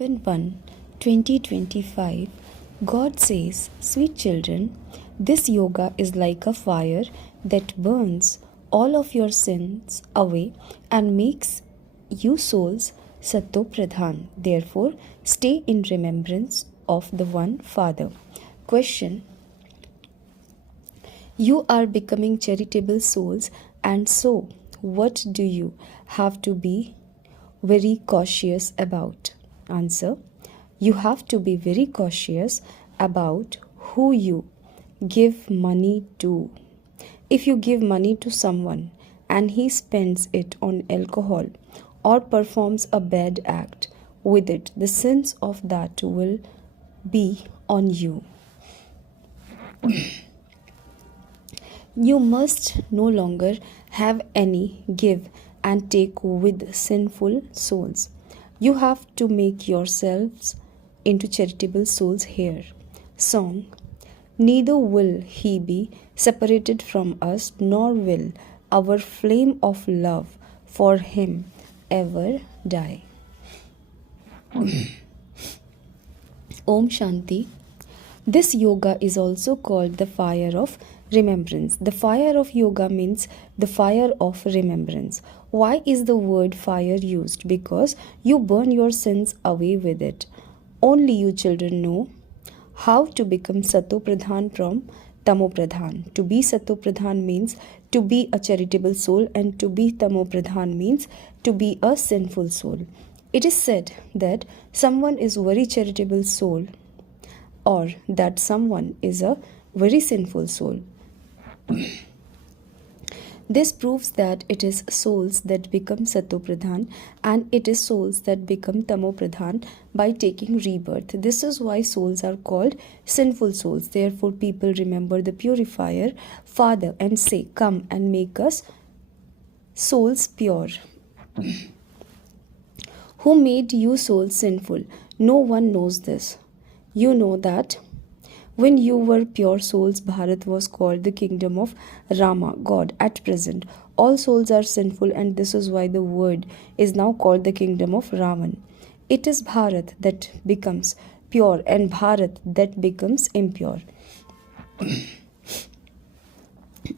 7/1, 2025, God says, "Sweet children, this yoga is like a fire that burns all of your sins away and makes you souls Sato Pradhan. Therefore, stay in remembrance of the one Father." Question: you are becoming charitable souls, and so what do you have to be very cautious about? Answer: you have to be very cautious about who you give money to. If you give money to someone and he spends it on alcohol or performs a bad act with it, the sins of that will be on you. You must no longer have any give and take with sinful souls. You have to make yourselves into charitable souls here. Song: neither will he be separated from us, nor will our flame of love for him ever die. Om Shanti. This yoga is also called the fire of remembrance. The fire of yoga means the fire of remembrance. Why is the word fire used? Because you burn your sins away with it. Only you children know how to become Sato Pradhan from Tamo Pradhan. To be Sato Pradhan means to be a charitable soul, and to be Tamo Pradhan means to be a sinful soul. It is said that someone is a very charitable soul, or that someone is a very sinful soul. This proves that it is souls that become Sato Pradhan, and it is souls that become Tamo Pradhan by taking rebirth. This is why souls are called sinful souls. Therefore, people remember the purifier, Father, and say, "Come and make us souls pure." Who made you souls sinful? No one knows this. You know that when you were pure souls, Bharat was called the kingdom of Rama, God. At present, all souls are sinful, and this is why the world is now called the kingdom of Ravan. It is Bharat that becomes pure and Bharat that becomes impure.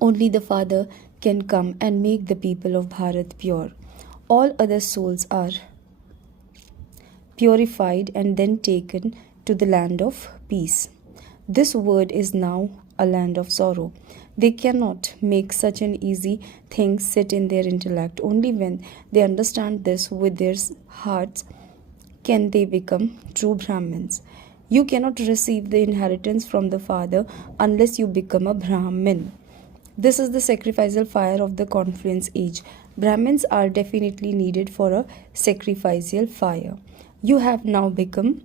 Only the Father can come and make the people of Bharat pure. All other souls are purified and then taken to the land of peace. This world is now a land of sorrow. They cannot make such an easy thing sit in their intellect. Only when they understand this with their hearts can they become true Brahmins. You cannot receive the inheritance from the Father unless you become a Brahmin. This is the sacrificial fire of the confluence age. Brahmins are definitely needed for a sacrificial fire. You have now become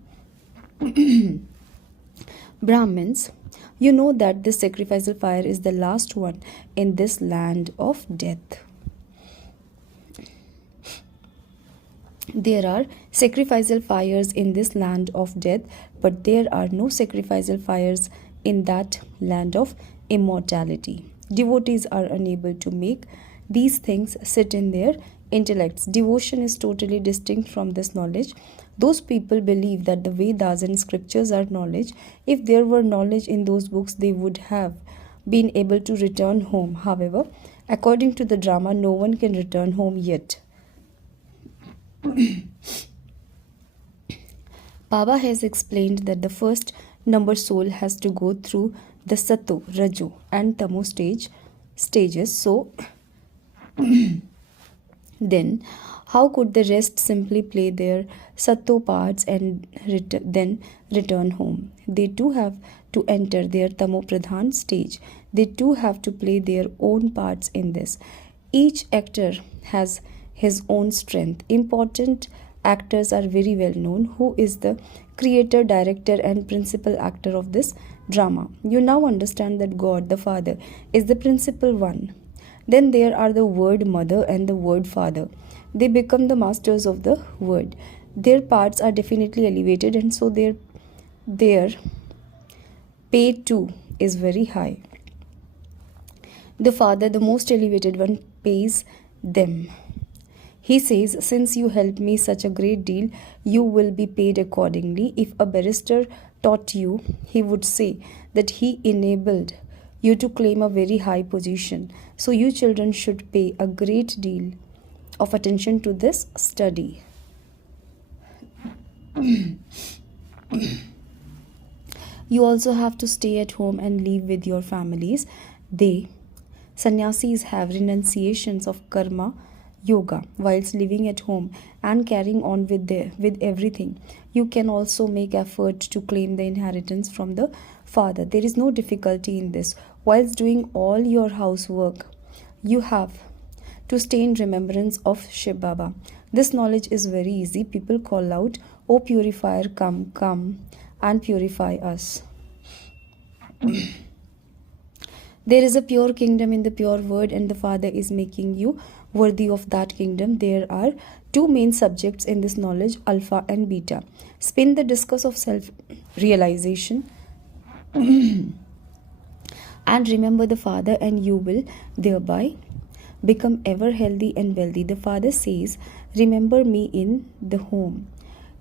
Brahmins. You know that this sacrificial fire is the last one in this land of death. There are sacrificial fires in this land of death, but there are no sacrificial fires in that land of immortality. Devotees are unable to make these things sit in their intellects. Devotion is totally distinct from this knowledge. Those people believe that the Vedas and scriptures are knowledge. If there were knowledge in those books, they would have been able to return home. However, according to the drama, no one can return home yet. Baba has explained that the first number soul has to go through the Sato, Rajo, and Tamo stages. So then how could the rest simply play their Sato parts and then return home? They too have to enter their Tamo Pradhan stage. They too have to play their own parts in this. Each actor has his own strength. Important actors are very well known. Who is the creator, director, and principal actor of this drama? You now understand that God, the Father, is the principal one. Then there are the word mother and the word father. They become the masters of the word. Their parts are definitely elevated, and so their pay too is very high. The Father, the most elevated one, pays them. He says, since you helped me such a great deal, you will be paid accordingly. If a barrister taught you, he would say that he enabled you to claim a very high position. So you children should pay a great deal of attention to this study. You also have to stay at home and live with your families. Sannyasis have renunciations of karma yoga whilst living at home and carrying on with everything. You can also make effort to claim the inheritance from the father. There is no difficulty in this. Whilst doing all your housework, you have to stay in remembrance of Shiv Baba. This knowledge is very easy. People call out, "O purifier, come, come and purify us." There is a pure kingdom in the pure word, and the Father is making you worthy of that kingdom. There are two main subjects in this knowledge, alpha and beta. Spin the discus of self-realization and remember the Father, and you will thereby become ever healthy and wealthy. The Father says, remember me in the home.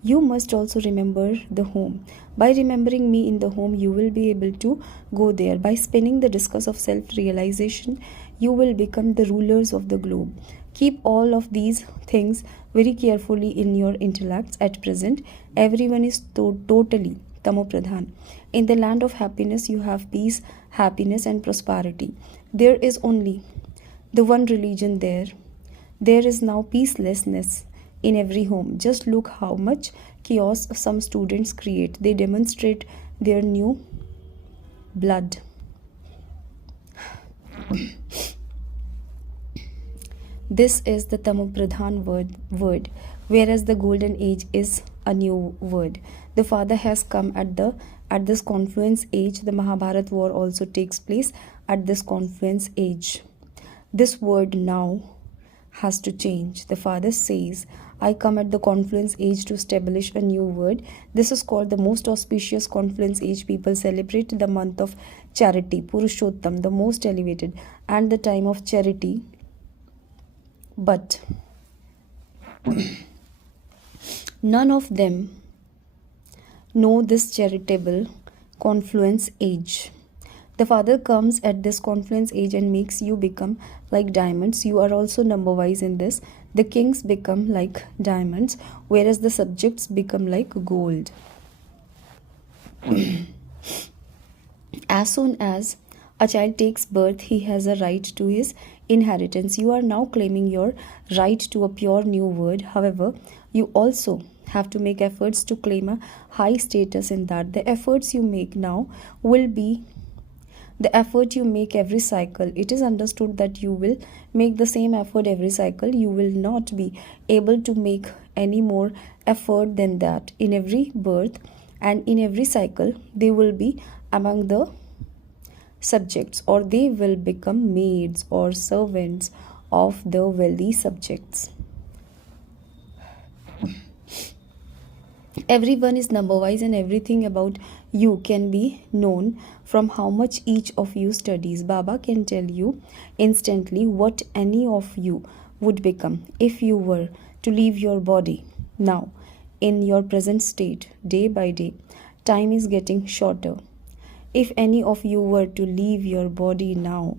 You must also remember the home. By remembering me in the home, you will be able to go there. By spinning the discus of self-realization, you will become the rulers of the globe. Keep all of these things very carefully in your intellects. At present, everyone is totally Tamopradhan. In the land of happiness, you have peace, happiness and prosperity. There is only the one religion there. There is now peacelessness in every home. Just look how much chaos some students create. They demonstrate their new blood. This is the Tamopradhan word, whereas the golden age is a new word. The Father has come at this confluence age. The Mahabharat war also takes place at this confluence age. This word now has to change. The Father says, I come at the confluence age to establish a new word. This is called the most auspicious confluence age. People celebrate the month of charity, Purushottam, the most elevated, and the time of charity. But none of them know this charitable confluence age. The Father comes at this confluence age and makes you become like diamonds. You are also number wise in this. The kings become like diamonds, whereas the subjects become like gold. As soon as a child takes birth, he has a right to his inheritance. You are now claiming your right to a pure new word. However, you also have to make efforts to claim a high status in that. The efforts you make now will be the effort you make every cycle. It is understood that you will make the same effort every cycle. You will not be able to make any more effort than that. In every birth and in every cycle, they will be among the subjects, or they will become maids or servants of the wealthy subjects. Everyone is number wise, and everything about you can be known from how much each of you studies. Baba can tell you instantly what any of you would become if you were to leave your body now in your present state. Day by day, time is getting shorter. If any of you were to leave your body now,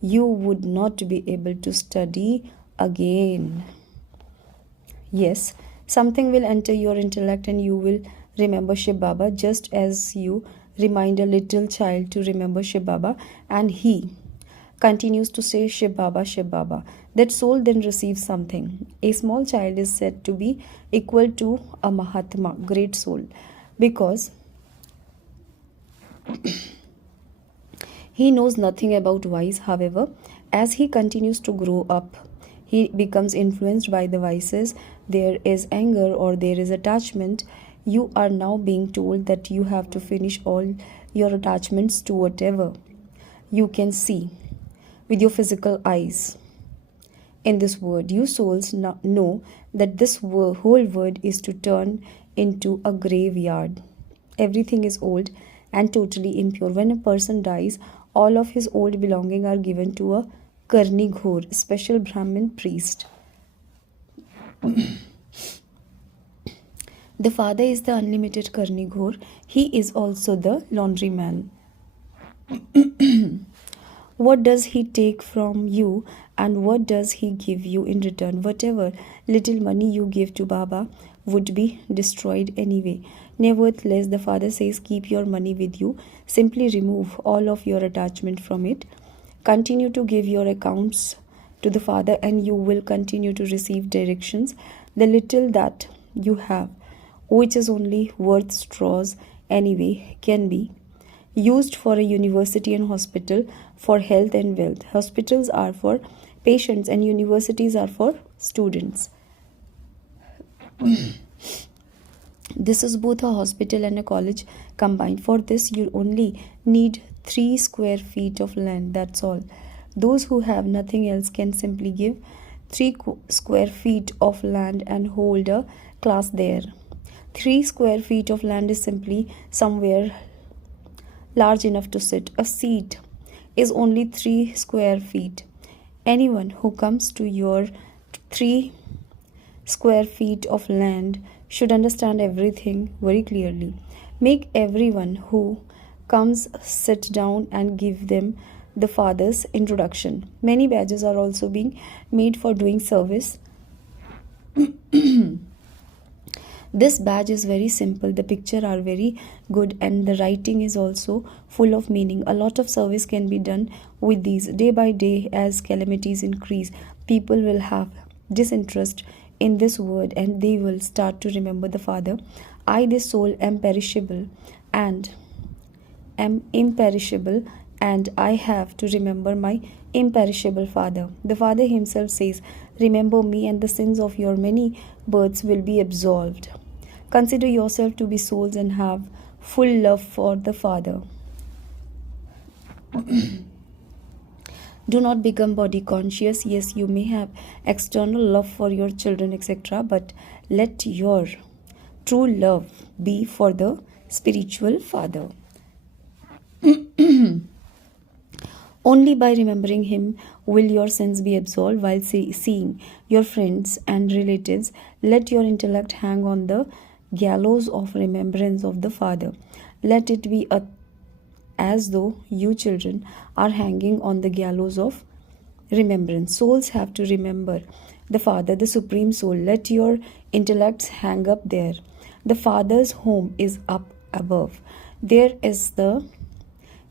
you would not be able to study again. Yes, something will enter your intellect and you will remember Shiv Baba, just as you remind a little child to remember Shiv Baba, and he continues to say Shiv Baba, Shiv Baba. That soul then receives something. A small child is said to be equal to a Mahatma, great soul, because he knows nothing about vice. However, as he continues to grow up, he becomes influenced by the vices. There is anger or there is attachment. You are now being told that you have to finish all your attachments to whatever you can see with your physical eyes. In this world, you souls know that this whole world is to turn into a graveyard. Everything is old and totally impure. When a person dies, all of his old belongings are given to a Karni Ghor, special Brahmin priest. The father is the unlimited Karnighor. He is also the laundryman. What does he take from you and what does he give you in return? Whatever little money you give to Baba would be destroyed anyway. Nevertheless, the father says, keep your money with you. Simply remove all of your attachment from it. Continue to give your accounts to the father and you will continue to receive directions. The little that you have, which is only worth straws anyway, can be used for a university and hospital for health and wealth. Hospitals are for patients and universities are for students. This is both a hospital and a college combined. For this, you only need 3 square feet of land. That's all. Those who have nothing else can simply give 3 square feet of land and hold a class there. 3 square feet of land is simply somewhere large enough to sit. A seat is only 3 square feet. Anyone who comes to your 3 square feet of land should understand everything very clearly. Make everyone who comes sit down and give them the father's introduction. Many badges are also being made for doing service. This badge is very simple. The picture are very good and the writing is also full of meaning. A lot of service can be done with these. Day by day, as calamities increase, people will have disinterest in this word and they will start to remember the father. I, this soul, am perishable and am imperishable, and I have to remember my imperishable father. The father himself says, remember me and the sins of your many births will be absolved. Consider yourself to be souls and have full love for the father. Do not become body conscious. Yes, you may have external love for your children, etc., but let your true love be for the spiritual father. Only by remembering him will your sins be absolved. While seeing your friends and relatives, let your intellect hang on the gallows of remembrance of the father. Let it be as though you children are hanging on the gallows of remembrance. Souls have to remember the father, the supreme soul. Let your intellects hang up there. The father's home is up above. There is the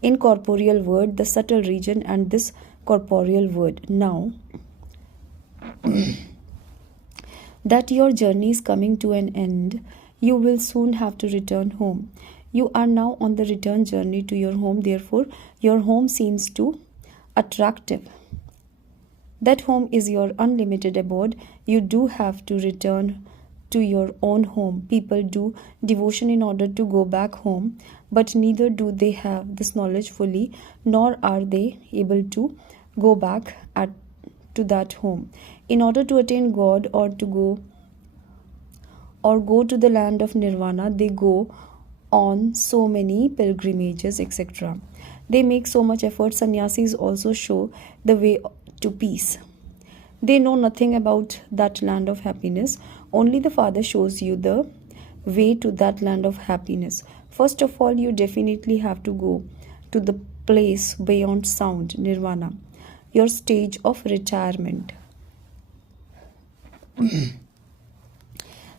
incorporeal word, the subtle region, and this corporeal word. Now that your journey is coming to an end, you will soon have to return home. You are now on the return journey to your home, therefore your home seems too attractive. That home is your unlimited abode. You do have to return to your own home. People do devotion in order to go back home, but neither do they have this knowledge fully, nor are they able to go back to that home. In order to attain God or go to the land of nirvana, they go on so many pilgrimages, etc. They make so much effort. Sannyasis also show the way to peace. They know nothing about that land of happiness. Only the Father shows you the way to that land of happiness. First of all, you definitely have to go to the place beyond sound, nirvana, your stage of retirement.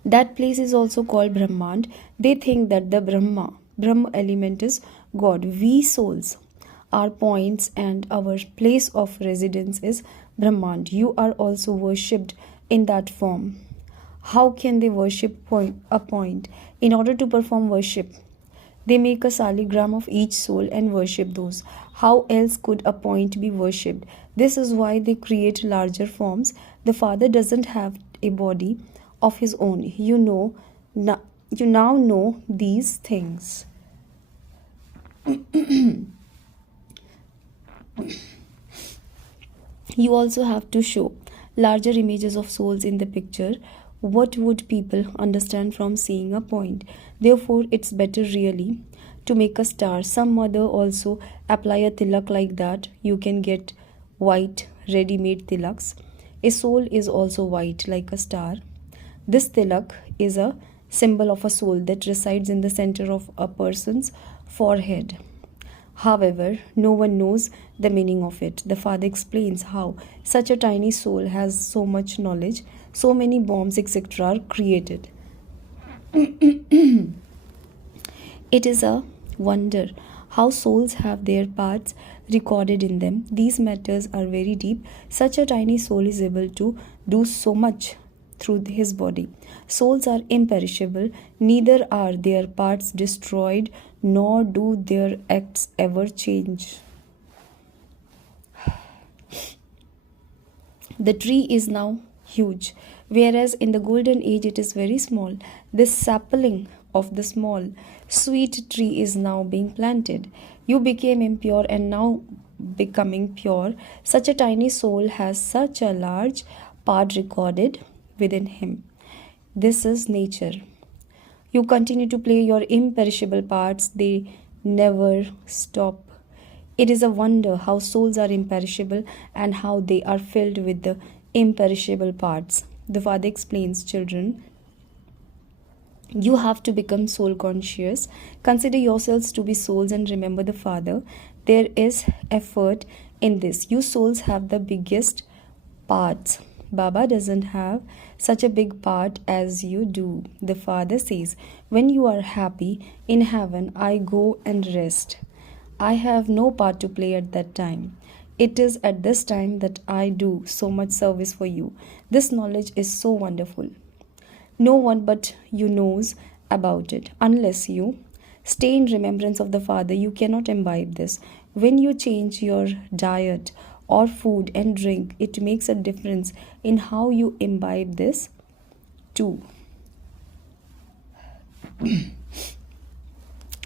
That place is also called Brahmand. They think that the Brahma element is God. We souls are points and our place of residence is Brahmand. You are also worshipped in that form. How can they worship a point? In order to perform worship, they make a saligram of each soul and worship those. How else could a point be worshipped? This is why they create larger forms. The Father doesn't have a body of his own. You now know these things. You also have to show larger images of souls in the picture. What would people understand from seeing a point? Therefore, it's better really to make a star. Some mother also apply a tilak like that. You can get white ready-made tilaks. A soul is also white like a star. This tilak is a symbol of a soul that resides in the center of a person's forehead. However, no one knows the meaning of it. The father explains how such a tiny soul has so much knowledge, so many bombs, etc., are created. It is a wonder how souls have their parts recorded in them. These matters are very deep. Such a tiny soul is able to do so much through his body. Souls are imperishable, neither are their parts destroyed, nor do their acts ever change. The tree is now huge, whereas in the golden age it is very small. This sapling of the small, sweet tree is now being planted. You became impure and now becoming pure. Such a tiny soul has such a large part recorded within him. This is nature. You continue to play your imperishable parts, they never stop. It is a wonder how souls are imperishable and how they are filled with the imperishable parts. The father explains, children, you have to become soul conscious. Consider yourselves to be souls and remember the Father. There is effort in this. You souls have the biggest parts. Baba doesn't have such a big part as you do. The Father says, when you are happy in heaven, I go and rest. I have no part to play at that time. It is at this time that I do so much service for you. This knowledge is so wonderful. No one but you knows about it. Unless you stay in remembrance of the Father, you cannot imbibe this. When you change your diet or food and drink, it makes a difference in how you imbibe this too.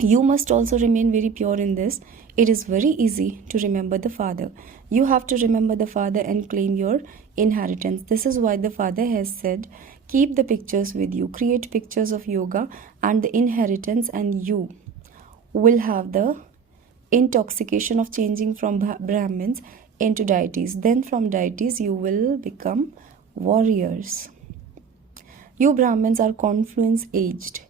You must also remain very pure in this. It is very easy to remember the Father. You have to remember the Father and claim your inheritance. This is why the Father has said, keep the pictures with you. Create pictures of yoga and the inheritance, and you will have the intoxication of changing from Brahmins into deities. Then from deities you will become warriors. You Brahmins are confluence aged.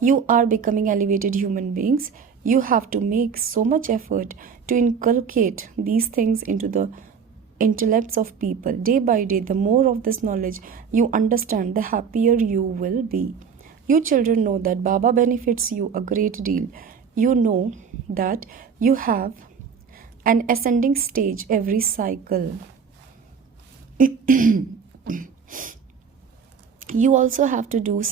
You are becoming elevated human beings. You have to make so much effort to inculcate these things into the intellects of people. Day by day, the more of this knowledge you understand, the happier you will be. You children know that Baba benefits you a great deal. You know that you have an ascending stage every cycle. You also have to do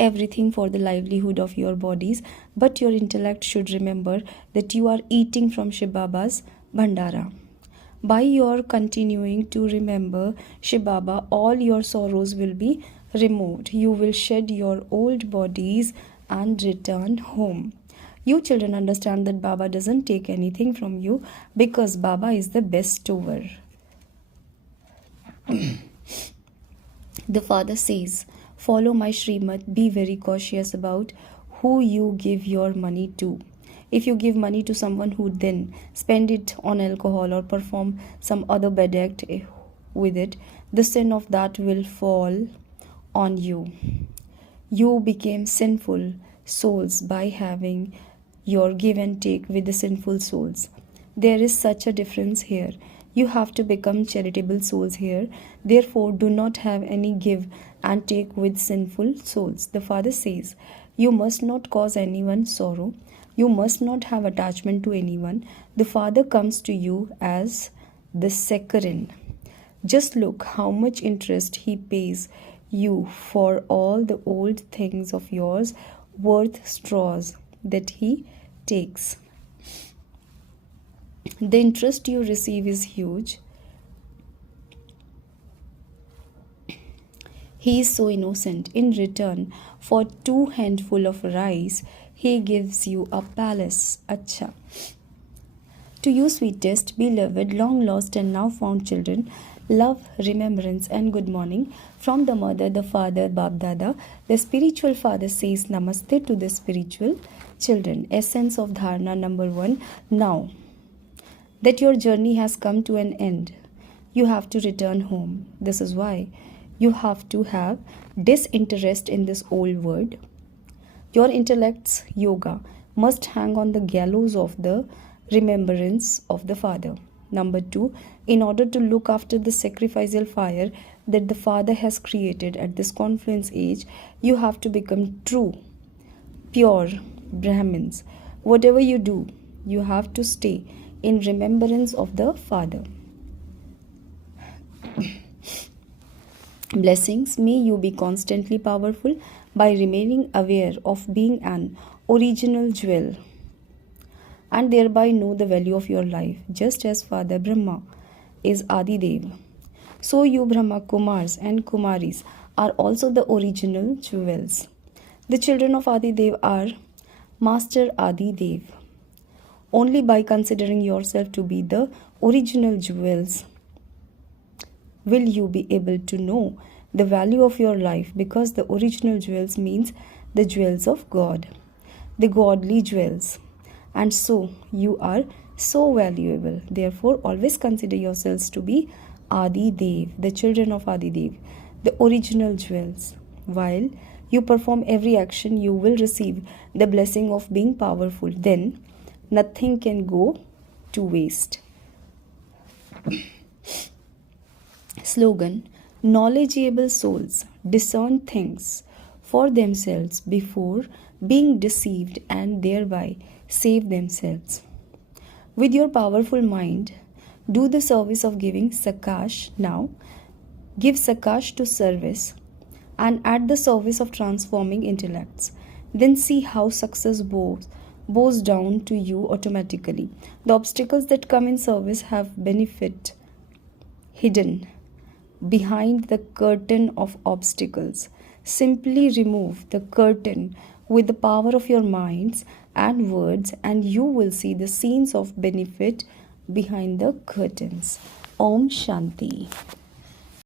everything for the livelihood of your bodies, but your intellect should remember that you are eating from Shiv Baba's Bhandara. By your continuing to remember Shiv Baba, all your sorrows will be removed. You will shed your old bodies and return home. You children understand that Baba doesn't take anything from you because Baba is the bestower. The Father says, follow my Srimad, be very cautious about who you give your money to. If you give money to someone who then spend it on alcohol or perform some other bad act with it, the sin of that will fall on you. You became sinful souls by having your give and take with the sinful souls. There is such a difference here. You have to become charitable souls here. Therefore, do not have any give and take with sinful souls. The Father says, you must not cause anyone sorrow. You must not have attachment to anyone. The Father comes to you as the Sekaran. Just look how much interest he pays you for all the old things of yours worth straws that he takes. The interest you receive is huge. He is so innocent. In return for 2 handfuls of rice, he gives you a palace. Acha. To you, sweetest, beloved, long lost and now found children, love, remembrance and good morning from the mother, the father, Bab Dada. The spiritual father says namaste to the spiritual children. Essence of Dharana number 1. Now that your journey has come to an end, you have to return home. This is why You have to have disinterest in this old world. Your intellect's yoga must hang on the gallows of the remembrance of the Father. Number 2, in order to look after the sacrificial fire that the Father has created at this confluence age, you have to become true, pure Brahmins. Whatever you do, you have to stay in remembrance of the Father. Blessings, may you be constantly powerful by remaining aware of being an original jewel and thereby know the value of your life, just as Father Brahma is Adi Dev. So you Brahma Kumars and Kumaris are also the original jewels. The children of Adi Dev are Master Adi Dev. Only by considering yourself to be the original jewels will you be able to know the value of your life, because the original jewels means the jewels of God, the godly jewels. And so you are so valuable. Therefore, always consider yourselves to be Adi Dev, the children of Adi Dev, the original jewels. While you perform every action, you will receive the blessing of being powerful. Then nothing can go to waste. Slogan: knowledgeable souls discern things for themselves before being deceived and thereby save themselves. With your powerful mind, do the service of giving Sakash now. Give Sakash to service and at the service of transforming intellects. Then see how success bows down to you automatically. The obstacles that come in service have benefit hidden behind the curtain of obstacles. Simply remove the curtain with the power of your minds and words, and you will see the scenes of benefit behind the curtains. Om Shanti.